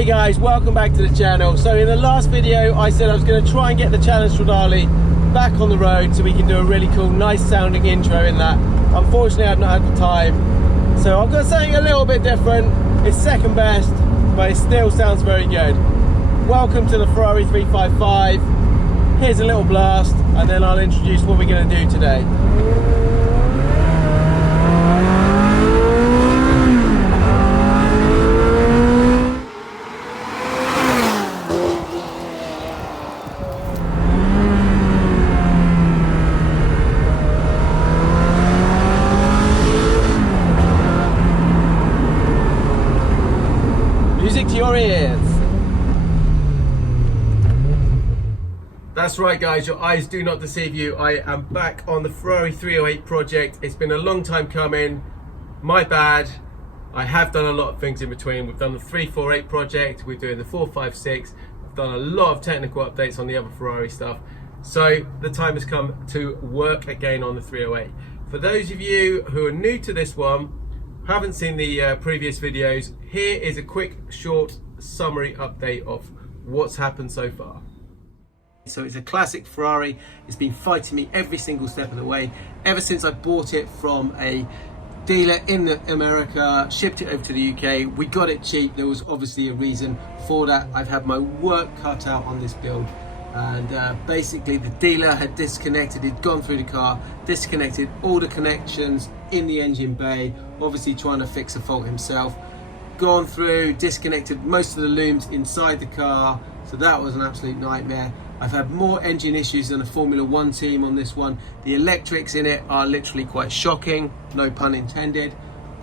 Hey guys, welcome back to the channel. So in the last video I said I was going to try and get the Challenge Ferrari back on the road so we can do a really cool, nice sounding intro in that. Unfortunately I've not had the time, so I've got something a little bit different. It's second best, but it still sounds very good. Welcome to the Ferrari 355. Here's a little blast and then I'll introduce what we're going to do today. Music to your ears. That's right guys, your eyes do not deceive you. I am back on the Ferrari 308 project. It's been a long time coming, my bad. I have done a lot of things in between. We've done the 348 project, we're doing the 456, we've done a lot of technical updates on the other Ferrari stuff. So the time has come to work again on the 308. For those of you who are new to this one, haven't seen the previous videos, here is a quick short summary update of what's happened so far. So it's a classic Ferrari. It's been fighting me every single step of the way ever since I bought it from a dealer in America, shipped it over to the UK. We got it cheap. There was obviously a reason for that. I've had my work cut out on this build, and basically the dealer had disconnected, he'd gone through the car, disconnected all the connections in the engine bay, obviously trying to fix a fault himself, gone through, disconnected most of the looms inside the car, so that was an absolute nightmare. I've had more engine issues than a Formula 1 team on this one. The electrics in it are literally quite shocking, no pun intended,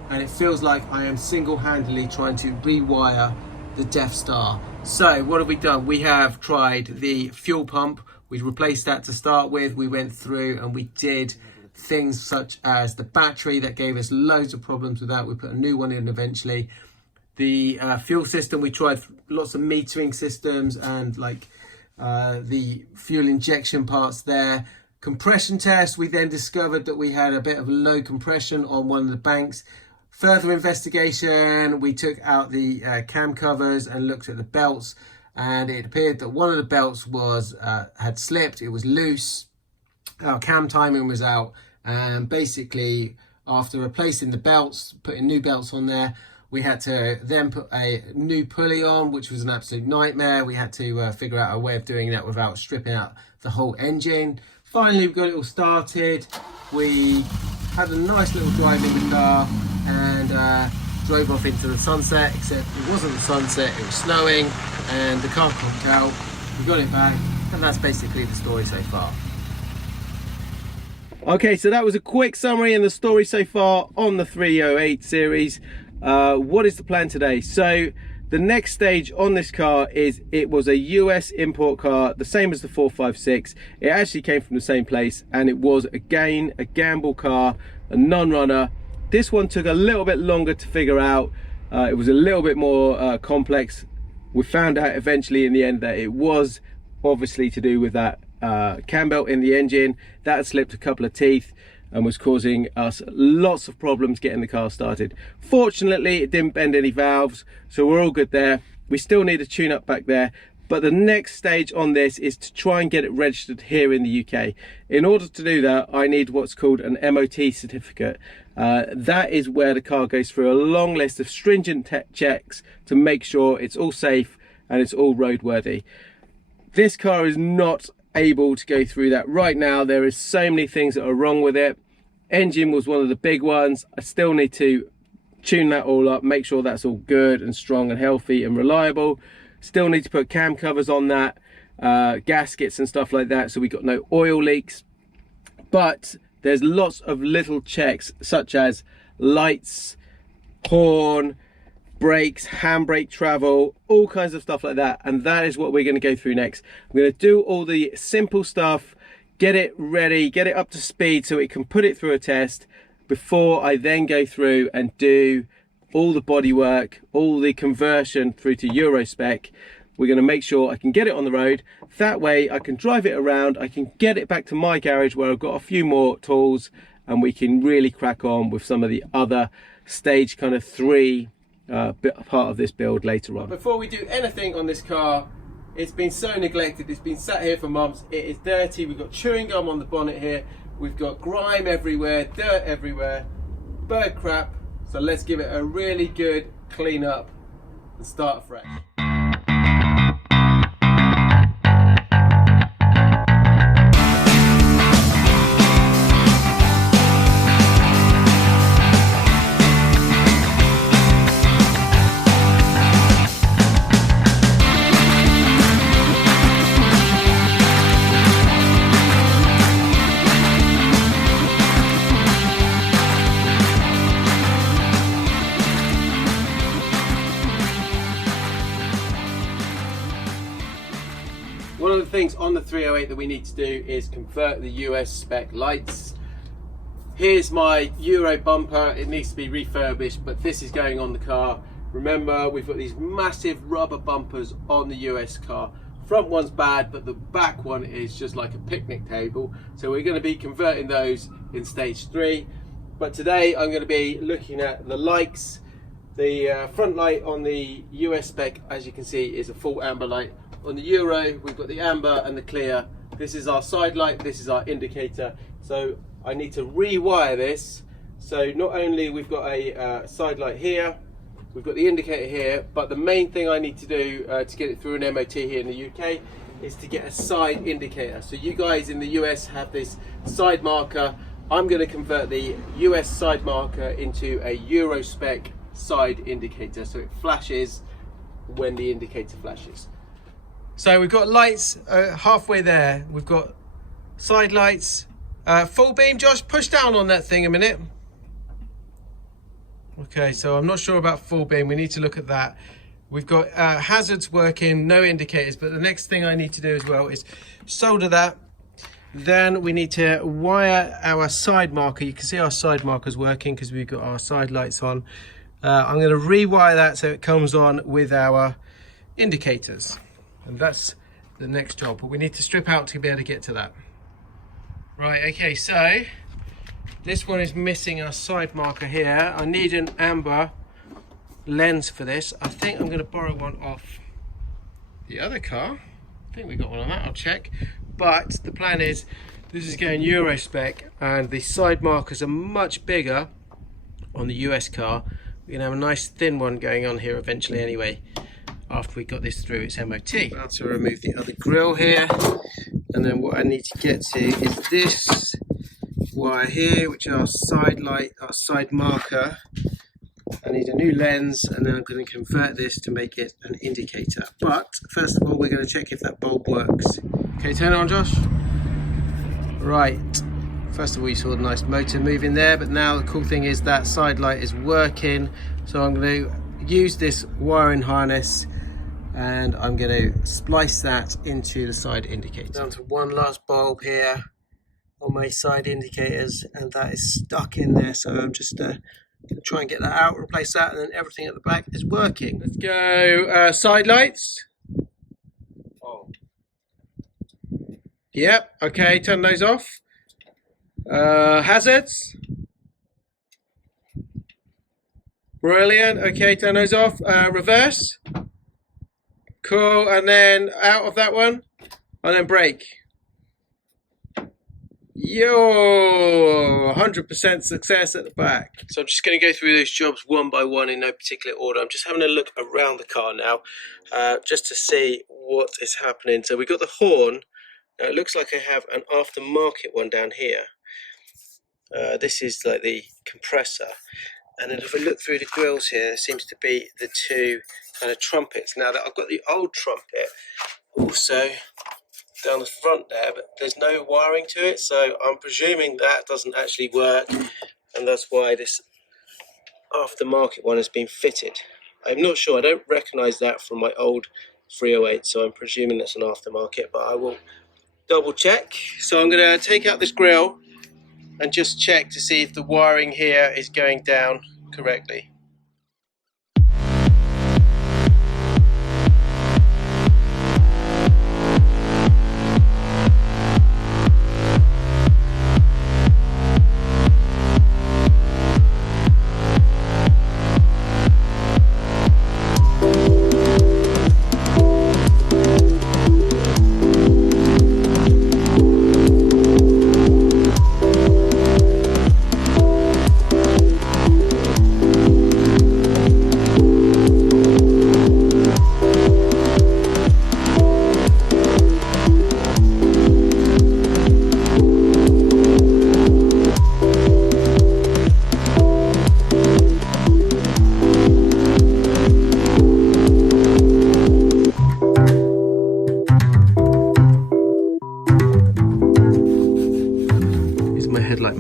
and it feels like I am single-handedly trying to rewire the Death Star. So what have we done? We have tried the fuel pump. We replaced that to start with. We went through and we did things such as the battery that gave us loads of problems with that. We put a new one in eventually. The fuel system, we tried lots of metering systems and like the fuel injection parts there. Compression test, we then discovered that we had a bit of low compression on one of the banks. Further investigation, we took out the cam covers and looked at the belts, and it appeared that one of the belts was had slipped, it was loose, our cam timing was out, and basically after replacing the belts, putting new belts on there, we had to then put a new pulley on, which was an absolute nightmare. We had to figure out a way of doing that without stripping out the whole engine. Finally, we got it all started. We had a nice little drive in the car and drove off into the sunset, except it wasn't the sunset, it was snowing and the car conked out. We got it back, and that's basically the story so far. Okay, so that was a quick summary and the story so far on the 308 series. What is the plan today? So the next stage on this car is, it was a US import car, the same as the 456. It actually came from the same place, and it was again a gamble car, a non-runner. This one took a little bit longer to figure out. It was a little bit more complex. We found out eventually in the end that it was obviously to do with that cam belt in the engine that had slipped a couple of teeth and was causing us lots of problems getting the car started. Fortunately, it didn't bend any valves, so we're all good there. We still need a tune up back there, but the next stage on this is to try and get it registered here in the UK. In order to do that, I need what's called an MOT certificate. That is where the car goes through a long list of stringent checks to make sure it's all safe and it's all roadworthy. This car is not able to go through that right now. There is so many things that are wrong with it. Engine was one of the big ones. I still need to tune that all up, make sure that's all good and strong and healthy and reliable. Still need to put cam covers on that, gaskets and stuff like that, so we got no oil leaks. But there's lots of little checks such as lights, horn, brakes, handbrake travel, all kinds of stuff like that, and that is what we're going to go through next. I'm going to do all the simple stuff, get it ready, get it up to speed so it can put it through a test before I then go through and do all the bodywork, all the conversion through to Euro spec. We're going to make sure I can get it on the road. That way I can drive it around, I can get it back to my garage where I've got a few more tools, and we can really crack on with some of the other stage kind of 3 part of this build later on. Before we do anything on this car, it's been so neglected. It's been sat here for months. It is dirty. We've got chewing gum on the bonnet here. We've got grime everywhere, dirt everywhere, bird crap. So let's give it a really good clean up and start fresh. One of the things on the 308 that we need to do is convert the US spec lights. Here's my Euro bumper. It needs to be refurbished, but this is going on the car. Remember, we've got these massive rubber bumpers on the US car. Front one's bad, but the back one is just like a picnic table. So we're going to be converting those in stage 3. But today I'm going to be looking at the lights. The front light on the US spec, as you can see, is a full amber light. On the Euro, we've got the amber and the clear. This is our side light, this is our indicator. So I need to rewire this. So not only we've got a side light here, we've got the indicator here, but the main thing I need to do to get it through an MOT here in the UK is to get a side indicator. So you guys in the US have this side marker. I'm going to convert the US side marker into a Euro spec side indicator, so it flashes when the indicator flashes. So we've got lights halfway there. We've got side lights, full beam. Josh, push down on that thing a minute. Okay, so I'm not sure about full beam. We need to look at that. We've got hazards working, no indicators, but the next thing I need to do as well is solder that. Then we need to wire our side marker. You can see our side marker's working because we've got our side lights on. I'm going to rewire that so it comes on with our indicators. And that's the next job, but we need to strip out to be able to get to that. Right, okay, so this one is missing our side marker here. I need an amber lens for this. I think I'm going to borrow one off the other car. I think we got one on that, I'll check. But the plan is, this is going Euro spec, and the side markers are much bigger on the US car. We're going to have a nice thin one going on here eventually anyway, after we got this through its MOT. I'll to remove the other grill here, and then what I need to get to is this wire here, which is our side light, our side marker. I need a new lens, and then I'm going to convert this to make it an indicator. But first of all, we're going to check if that bulb works. Okay, turn it on, Josh. Right. First of all, you saw the nice motor moving there, but now the cool thing is that side light is working. So I'm going to use this wiring harness, and I'm going to splice that into the side indicator. Down to one last bulb here on my side indicators, and that is stuck in there, so I'm just going to try and get that out, replace that, and then everything at the back is working. Let's go side lights. Oh. Yep, okay, turn those off. Hazards. Brilliant, okay, turn those off. Reverse. Cool, and then out of that one, and then brake. Yo, 100% success at the back. So I'm just going to go through those jobs one by one in no particular order. I'm just having a look around the car now, just to see what is happening. So we've got the horn. Now it looks like I have an aftermarket one down here. This is like the compressor. And then if we look through the grills here, there seems to be the two kind of trumpets. Now that I've got the old trumpet also down the front there, but there's no wiring to it, so I'm presuming that doesn't actually work, and that's why this aftermarket one has been fitted. I'm not sure, I don't recognise that from my old 308, so I'm presuming that's an aftermarket, but I will double check. So I'm going to take out this grill and just check to see if the wiring here is going down correctly.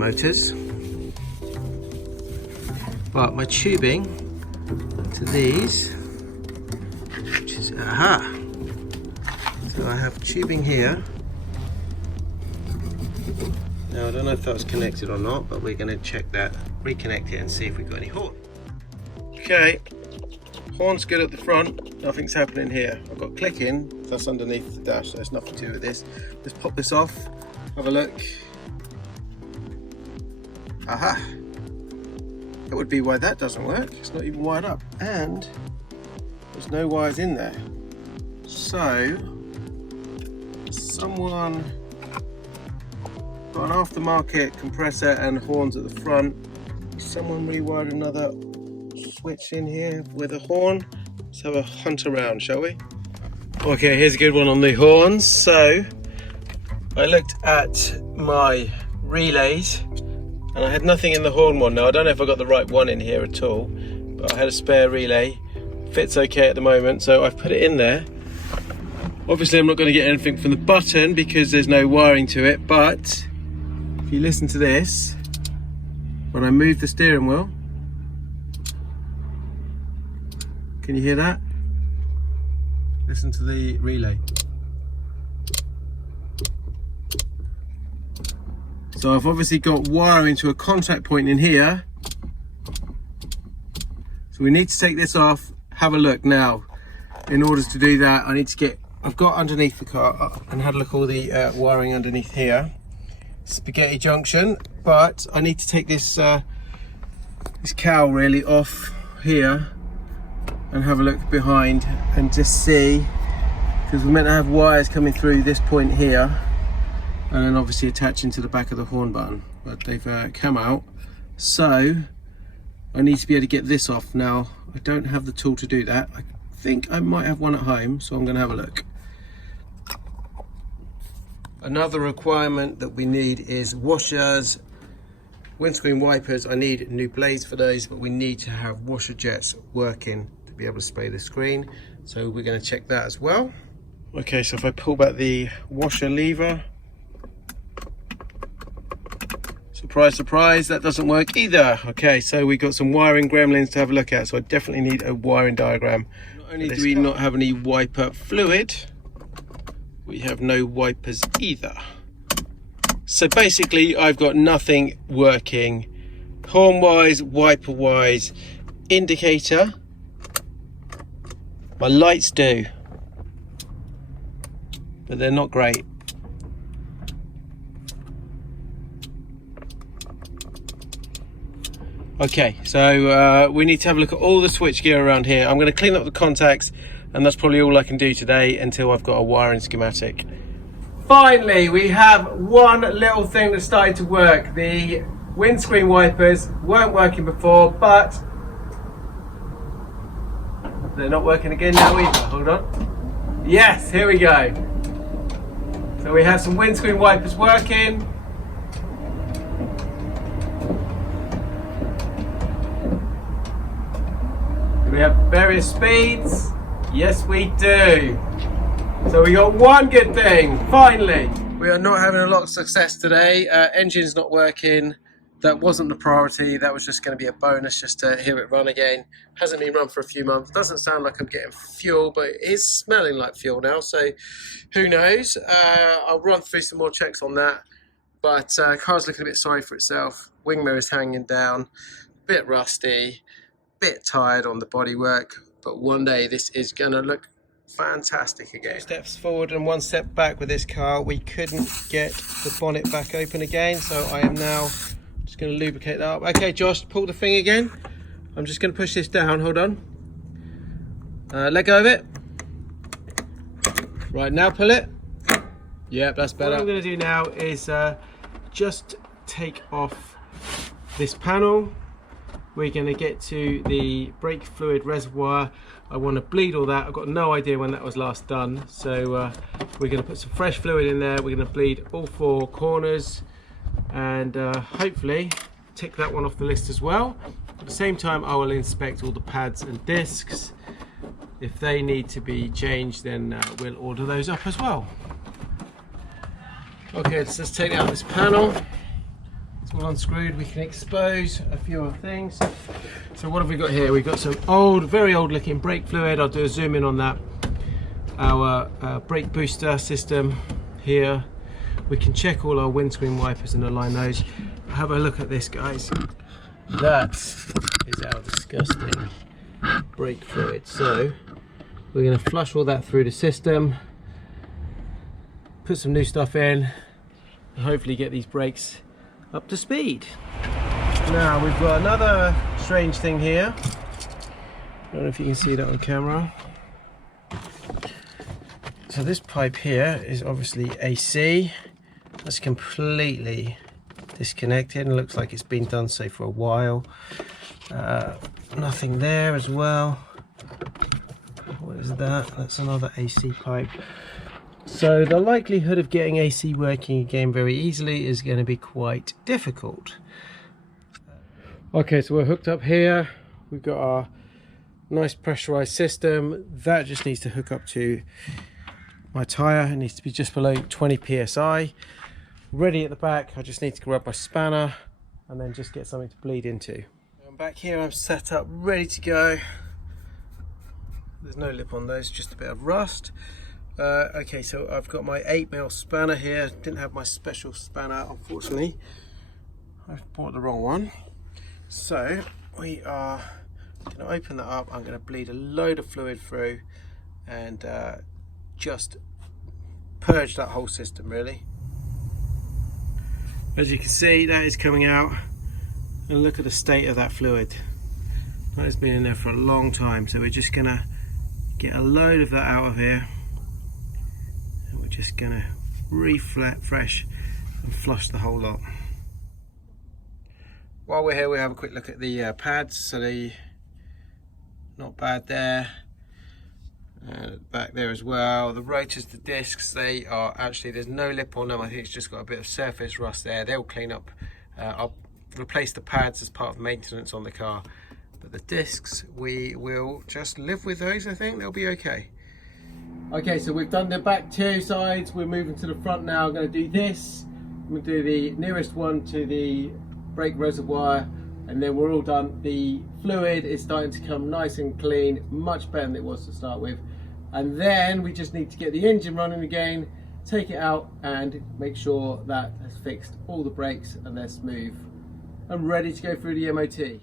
motors, but my tubing to these, which is so I have tubing here. Now I don't know if that was connected or not, but we're going to check that, reconnect it and see if we've got any horn. Okay, horn's good at the front, nothing's happening here. I've got clicking, that's underneath the dash, so there's nothing to do with this. Let's pop this off, have a look. Aha! That would be why that doesn't work. It's not even wired up, and there's no wires in there. So, someone got an aftermarket compressor and horns at the front. Someone rewired another switch in here with a horn. Let's have a hunt around, shall we? Okay, here's a good one on the horns. So I looked at my relays and I had nothing in the horn one. Now I don't know if I got the right one in here at all, but I had a spare relay. Fits okay at the moment, so I've put it in there. Obviously I'm not going to get anything from the button because there's no wiring to it, but if you listen to this, when I move the steering wheel, can you hear that? Listen to the relay. So I've obviously got wiring to a contact point in here. So we need to take this off, have a look now. In order to do that, I need to get, I've got underneath the car and had a look at all the wiring underneath here. Spaghetti junction, but I need to take this this cowl really off here and have a look behind and just see, because we're meant to have wires coming through this point here and then obviously attaching to the back of the horn button, but they've come out, so I need to be able to get this off. Now I don't have the tool to do that. I think I might have one at home, so I'm going to have a look. Another requirement that we need is washers, windscreen wipers. I need new blades for those, but we need to have washer jets working to be able to spray the screen. So we're going to check that as well. Okay, so if I pull back the washer lever, surprise, surprise, that doesn't work either. Okay, so we've got some wiring gremlins to have a look at. So I definitely need a wiring diagram. Not only do we not have any wiper fluid, we have no wipers either. So basically I've got nothing working horn wise, wiper wise, indicator. My lights do, but they're not great. Okay, so we need to have a look at all the switch gear around here. I'm going to clean up the contacts, and that's probably all I can do today until I've got a wiring schematic. Finally, we have one little thing that's starting to work. The windscreen wipers weren't working before, but they're not working again now either. Hold on. Yes, here we go. So we have some windscreen wipers working. Do we have various speeds? Yes, we do. So we got one good thing, finally. We are not having a lot of success today. Engine's not working. That wasn't the priority. That was just going to be a bonus just to hear it run again. Hasn't been run for a few months. Doesn't sound like I'm getting fuel, but it is smelling like fuel now. So who knows? I'll run through some more checks on that. But car's looking a bit sorry for itself. Wing mirror's hanging down, bit rusty, bit tired on the bodywork. But one day this is going to look fantastic again. 2 steps forward and 1 step back with this car. We couldn't get the bonnet back open again, so I am now just going to lubricate that up. Okay, Josh, pull the thing again. I'm just going to push this down. Hold on. Let go of it. Right, now pull it. Yeah, that's better. What I'm going to do now is just take off this panel. We're going to get to the brake fluid reservoir. I want to bleed all that. I've got no idea when that was last done. So we're going to put some fresh fluid in there. We're going to bleed all 4 corners and hopefully tick that one off the list as well. At the same time, I will inspect all the pads and discs. If they need to be changed, then we'll order those up as well. Okay, let's just take out this panel. It's all unscrewed. We can expose a few other things. So what have we got here? We've got some old, very old looking brake fluid. I'll do a zoom in on that. Our brake booster system here. We can check all our windscreen wipers and align those. Have a look at this, guys. That is our disgusting brake fluid. So we're going to flush all that through the system, put some new stuff in, and hopefully get these brakes up to speed. Now we've got another strange thing here. I don't know if you can see that on camera. So this pipe here is obviously AC. That's completely disconnected and looks like it's been done so for a while. Nothing there as well. What is that? That's another AC pipe. So the likelihood of getting AC working again very easily is going to be quite difficult. Okay, so we're hooked up here. We've got our nice pressurized system. That just needs to hook up to my tyre. It needs to be just below 20 psi. Ready at the back. I just need to grab my spanner and then just get something to bleed into. I'm back here, I'm set up, ready to go. There's no lip on those, just a bit of rust. Okay, so I've got my 8mm spanner here. Didn't have my special spanner, unfortunately. I've bought the wrong one. So we are going to open that up. I'm going to bleed a load of fluid through and just purge that whole system, really. As you can see, that is coming out, and look at the state of that fluid. That has been in there for a long time, so we're just going to get a load of that out of here, and we're just going to refresh and flush the whole lot. While we're here, we'll have a quick look at the pads. So they not bad there. Back there as well. The rotors, the discs, they are actually, there's no lip on them. I think it's just got a bit of surface rust there. They'll clean up. I'll replace the pads as part of maintenance on the car, but the discs, we will just live with those. I think they'll be okay. Okay, so we've done the back two sides. We're moving to the front now. I'm going to do this. I'm going to do the nearest one to the brake reservoir, and then we're all done. The fluid is starting to come nice and clean, much better than it was to start with. And then we just need to get the engine running again, take it out and make sure that has fixed all the brakes and they're smooth and ready to go through the MOT.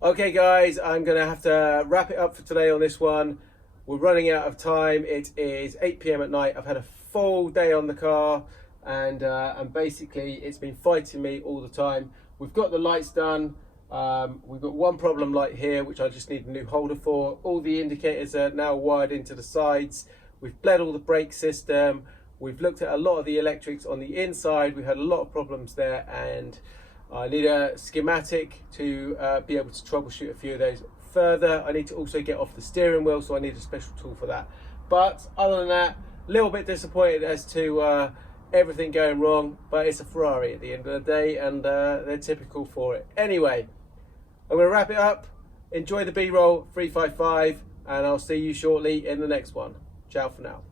Okay guys, I'm gonna have to wrap it up for today on this one. We're running out of time. It is 8 PM at night. I've had a full day on the car and basically it's been fighting me all the time. We've got the lights done. We've got one problem light here which I just need a new holder for. All the indicators are now wired into the sides. We've bled all the brake system. We've looked at a lot of the electrics on the inside. We had a lot of problems there and I need a schematic to be able to troubleshoot a few of those further. I need to also get off the steering wheel, so I need a special tool for that. But other than that, a little bit disappointed as to everything going wrong, but it's a Ferrari at the end of the day and they're typical for it. Anyway, I'm going to wrap it up. Enjoy the B-roll 355 and I'll see you shortly in the next one. Ciao for now.